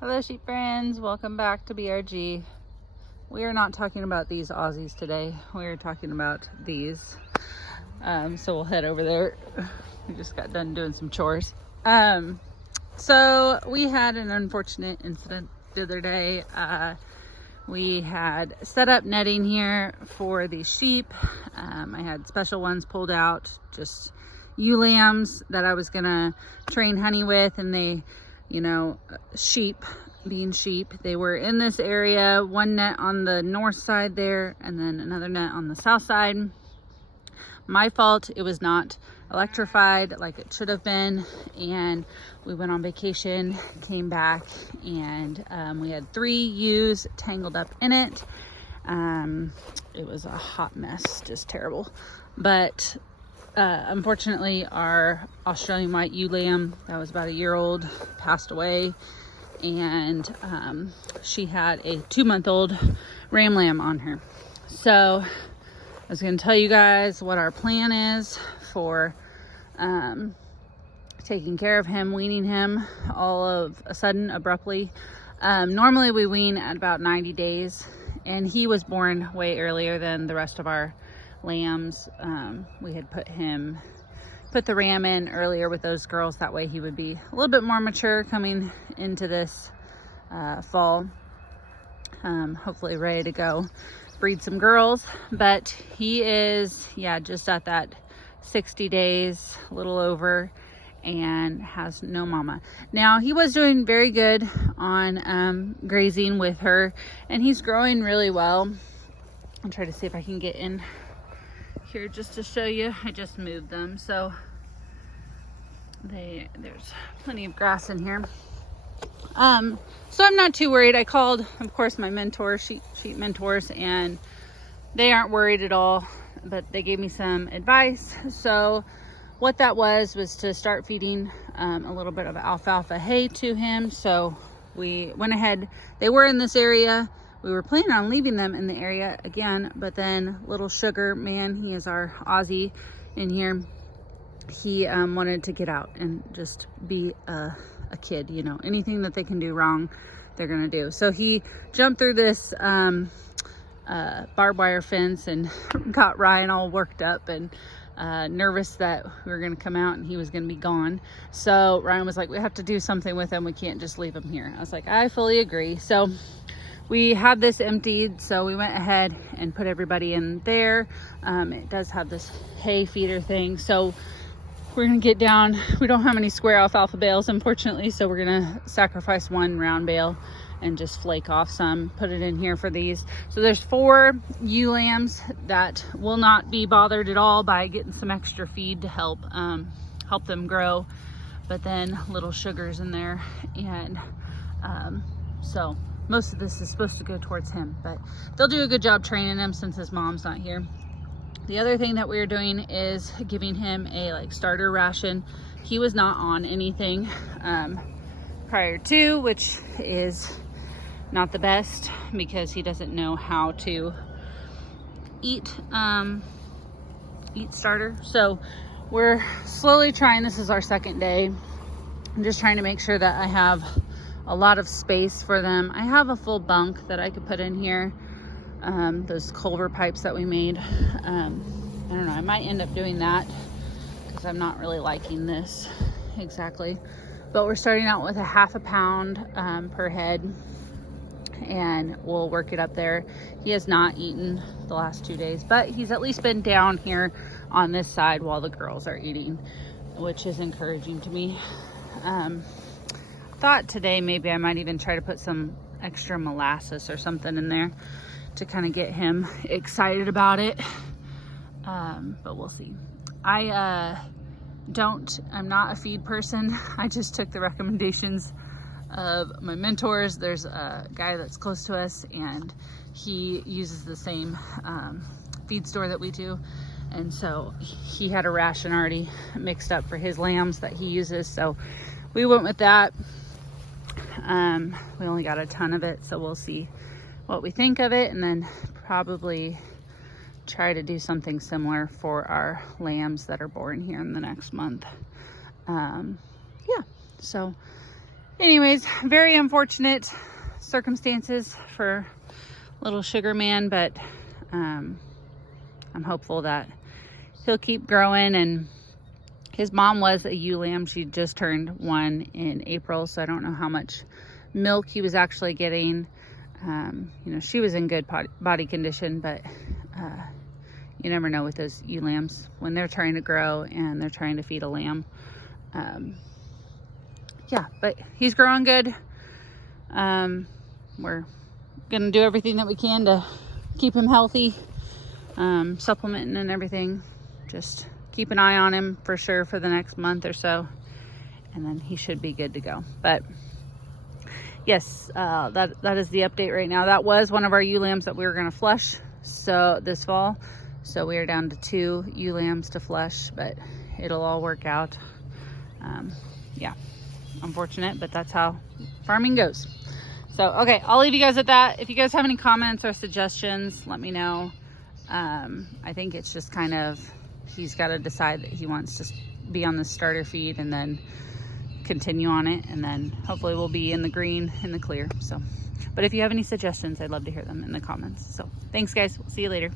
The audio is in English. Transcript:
Hello sheep friends, welcome back to BRG. We are not talking about these Aussies today. We are talking about these. So we'll head over there. We just got done doing some chores. So we had an unfortunate incident the other day. We had set up netting here for these sheep. I had special ones pulled out, just ewe lambs that I was gonna train honey with, and they, you know, sheep, being sheep, they were in this area, one net on the north side there, and then another net on the south side. My fault, it was not electrified like it should have been, and we went on vacation, came back, and we had 3 ewes tangled up in it. It was a hot mess, just terrible. But unfortunately, our Australian white ewe lamb that was about a year old passed away, and she had a 2-month-old ram lamb on her. So I was going to tell you guys what our plan is for taking care of him, weaning him all of a sudden, abruptly. Normally we wean at about 90 days, and he was born way earlier than the rest of our lambs. We had put the ram in earlier with those girls. That way he would be a little bit more mature coming into this fall. Hopefully ready to go breed some girls. But he is, yeah, just at that 60 days, a little over, and has no mama. Now, he was doing very good on grazing with her, and he's growing really well. I'll try to see if I can get in here just to show you. I just moved them, so there's plenty of grass in here. So I'm not too worried. I called, of course, my mentors, sheep mentors, and they aren't worried at all, but they gave me some advice. So what that was to start feeding a little bit of alfalfa hay to him. So we went ahead. They were in this area. We were planning on leaving them in the area again, but then little Sugar Man, he is our Aussie in here, he wanted to get out and just be a kid. You know, anything that they can do wrong, they're gonna do. So he jumped through this barbed wire fence and got Ryan all worked up and nervous that we were gonna come out and he was gonna be gone. So Ryan was like, we have to do something with him. We can't just leave him here. I was like, I fully agree. So we had this emptied, so we went ahead and put everybody in there. It does have this hay feeder thing, so we're gonna get down. We don't have any square alfalfa bales, unfortunately, so we're gonna sacrifice one round bale and just flake off some, put it in here for these. So there's 4 ewe lambs that will not be bothered at all by getting some extra feed to help them grow. But then little Sugar's in there, and so most of this is supposed to go towards him, but they'll do a good job training him since his mom's not here. The other thing that we're doing is giving him a starter ration. He was not on anything prior to, which is not the best because he doesn't know how to eat starter. So we're slowly trying. This is our 2nd day. I'm just trying to make sure that I have a lot of space for them. I have a full bunk that I could put in here. Those culver pipes that we made. I don't know, I might end up doing that because I'm not really liking this exactly. But we're starting out with a 1/2 pound per head, and we'll work it up there. He has not eaten the last 2 days, but he's at least been down here on this side while the girls are eating, which is encouraging to me. Thought today maybe I might even try to put some extra molasses or something in there to kind of get him excited about it, but we'll see. I'm not a feed person. I just took the recommendations of my mentors. There's a guy that's close to us, and he uses the same feed store that we do, and so he had a ration already mixed up for his lambs that he uses, so we went with that. We only got a ton of it, so we'll see what we think of it, and then probably try to do something similar for our lambs that are born here in the next month. Yeah, so Anyways, very unfortunate circumstances for little sugar man, but I'm hopeful that he'll keep growing. And his mom was a ewe lamb. She just turned 1 in April, so I don't know how much milk he was actually getting. You know, she was in good body condition, but you never know with those ewe lambs when they're trying to grow and they're trying to feed a lamb. Yeah, but he's growing good. We're gonna do everything that we can to keep him healthy, supplementing and everything. Just keep an eye on him for sure for the next month or so, and then he should be good to go. But yes, that is the update right now. That was one of our ewe lambs that we were gonna flush so this fall. So we are down to 2 ewe lambs to flush, but it'll all work out. Yeah, unfortunate, but that's how farming goes. So, okay, I'll leave you guys at that. If you guys have any comments or suggestions, let me know. I think it's just kind of, he's got to decide that he wants to be on the starter feed and then continue on it. And then hopefully we'll be in the green, in the clear. So, but if you have any suggestions, I'd love to hear them in the comments. So thanks guys. We'll see you later.